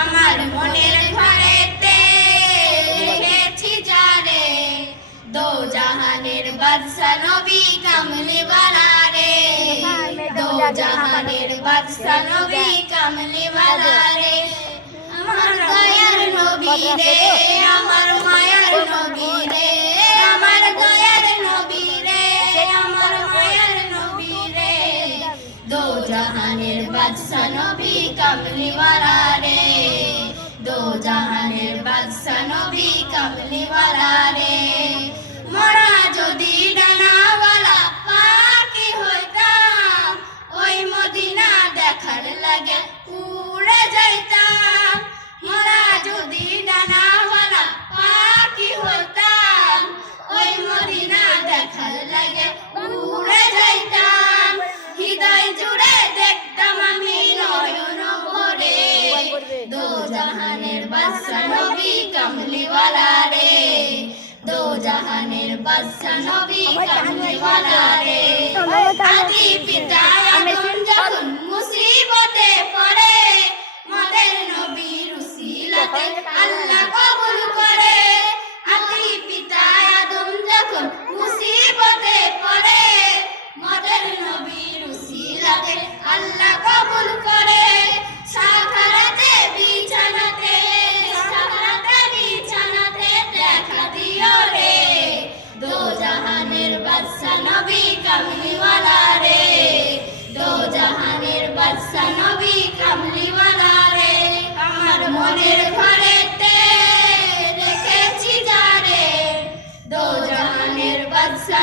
আমার মনের ঘরেতে রেখেছি যারে দো জাহানের বাদশা নবী কামলি ওয়ালা রে দো জাহানের বাদশা নবী কামলি ওয়ালা রে আমার দয়ার নবী রে আমার মায়ার নবী রে আমার দয়ার নবী রে আমার মায়ার নবী রে দো জাহানের বাদশা নবী কামলি ওয়ালা রে দো জাহানের বাদশা নবী কামলি ওয়ালা রে মোরা যদি ডানাওয়ালা পাখি হইতাম ওই মদিনা দেখার লাগে উড়ে যাইতাম মোরা যদি ডানাওয়ালা পাখি হইতাম ওই মদিনা দেখার লাগে উড়ে যাইতাম হৃদয় জুড়ে দেখতাম আমি নয়ন ভরে দো জাহানের বাদশা নবী কামলি ওয়ালা রে দো জাহানের বাদশা নবী কামলি ওয়ালা রে আদি পিতা আদম যখন মুসিবতে পড়ে মদের নবীর উসিলাতে আল্লাহ কবুল করে আদি পিতা আদম যখন মুসিবতে পড়ে মদের নবীর উসিলাতে আল্লাহ কবুল করে সাখারাতে বিছানাতে দেখা দিও রে দো জাহানের বাদশা নবী কামলি ওয়ালা রে দো জাহানের বাদশা নবী কামলি ওয়ালা রে আমার মনের ঘরেতে রেখেছি যারে দো জাহানের বাদশা